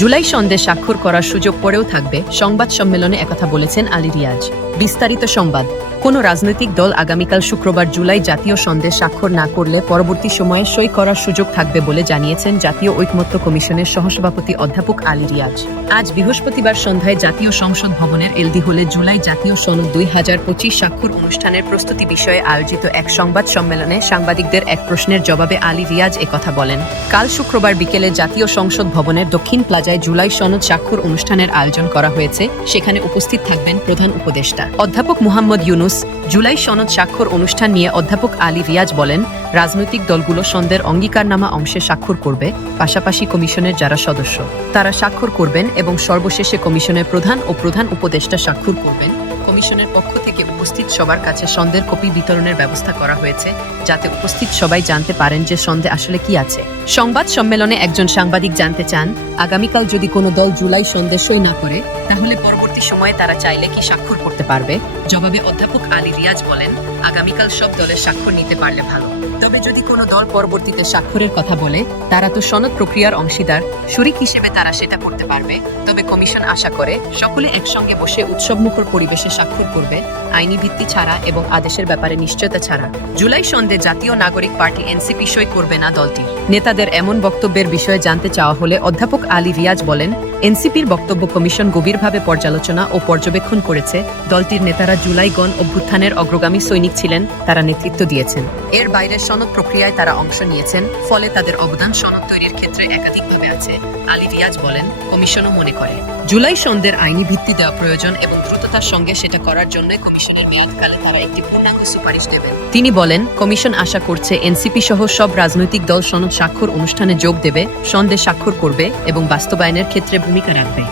জুলাই সন্ধে স্বাক্ষর করার সুযোগ পরেও থাকবে সংবাদ সম্মেলনে একথা বলেছেন আলী রিয়াজ। বিস্তারিত সংবাদ। কোন রাজনৈতিক দল আগামীকাল শুক্রবার জুলাই জাতীয় সন্দেশ স্বাক্ষর না করলে পরবর্তী সময়ে সই করার সুযোগ থাকবে বলে জানিয়েছেন জাতীয় ঐকমত্য কমিশনের সহসভাপতি অধ্যাপক আলী রিয়াজ। আজ বৃহস্পতিবার সন্ধ্যায় জাতীয় সংসদ ভবনের এলডি হলে জুলাই জাতীয় সনদ দুই হাজার পঁচিশ স্বাক্ষর অনুষ্ঠানের প্রস্তুতি বিষয়ে আয়োজিত এক সংবাদ সম্মেলনে সাংবাদিকদের এক প্রশ্নের জবাবে আলী রিয়াজ একথা বলেন, কাল শুক্রবার বিকেলে জাতীয় সংসদ ভবনের দক্ষিণ প্লাজায় জুলাই সনদ স্বাক্ষর অনুষ্ঠানের আয়োজন করা হয়েছে। সেখানে উপস্থিত থাকবেন প্রধান উপদেষ্টা। অধ্যাপক মুহাম্মদ ইউনুস জুলাই সনদ স্বাক্ষর অনুষ্ঠান নিয়ে অধ্যাপক আলী রিয়াজ বলেন, রাজনৈতিক দলগুলো সন্দের অঙ্গীকারনামা অংশে স্বাক্ষর করবে, পাশাপাশি কমিশনের যারা সদস্য, তারা স্বাক্ষর করবেন এবং সর্বশেষে কমিশনের প্রধান ও প্রধান উপদেষ্টা স্বাক্ষর করবেন। কমিশনের পক্ষ থেকে উপস্থিত সবার কাছে সন্দের কপি বিতরণের ব্যবস্থা করা হয়েছে, যাতে উপস্থিত সবাই জানতে পারেন যে সন্দে আসলে কি আছে। সংবাদ সম্মেলনে একজন সাংবাদিক জানতে চান, আগামীকাল যদি কোনো দল জুলাই সন্দে সই না করে, তাহলে পরবর্তী সময়ে তারা চাইলে কি স্বাক্ষর করতে পারবে? জবাবে অধ্যাপক আলী রিয়াজ বলেন আগামীকাল সব দলের স্বাক্ষর নিতে পারলে ভালো। তবে যদি কোনো দল পরবর্তীতে স্বাক্ষরের কথা বলে, তারা তো সনদ প্রক্রিয়ার অংশীদার, শরিক হিসেবে তারা সেটা করতে পারবে। তবে কমিশন আশা করে, সকলে একসঙ্গে বসে উৎসবমুখর পরিবেশে স্বাক্ষর করবে, আইনি ভিত্তি ছাড়া এবং আদেশের ব্যাপারে নিশ্চয়তা ছাড়া। জুলাই সন্ধে জাতীয় নাগরিক পার্টি এনসিপি সই করবে না দলটি। নেতাদের এমন বক্তব্যের বিষয়ে জানতে চাওয়া হলে অধ্যাপক আলী রিয়াজ বলেন, এনসিপির বক্তব্য কমিশন গভীরভাবে পর্যালোচনা ও পর্যবেক্ষণ করেছে। দলটির নেতারা জুলাই গণ অভ্যুত্থানের অগ্রগামী সৈনিক ছিলেন, তারা নেতৃত্ব দিয়েছেন। এর বাইরে সনদ প্রক্রিয়ায় তারা অংশ নিয়েছেন, ফলে তাদের অবদান সনদ তৈরির ক্ষেত্রে একাধিকভাবে আছে। আলী রিয়াজ বলেন, কমিশনও মনে করে, জুলাই সন্দের আইনি ভিত্তি দেওয়া প্রয়োজন এবং দ্রুততার সঙ্গে সেটা করার জন্য কমিশনের মেয়াদকালে তারা একটি পূর্ণাঙ্গ সুপারিশ দেবেন। তিনি বলেন, কমিশন আশা করছে এনসিপি সহ সব রাজনৈতিক দল সনদ স্বাক্ষর অনুষ্ঠানে যোগ দেবে সন্দেশ স্বাক্ষর করবে এবং বাস্তবায়নের ক্ষেত্রে ভূমিকা রাখবে।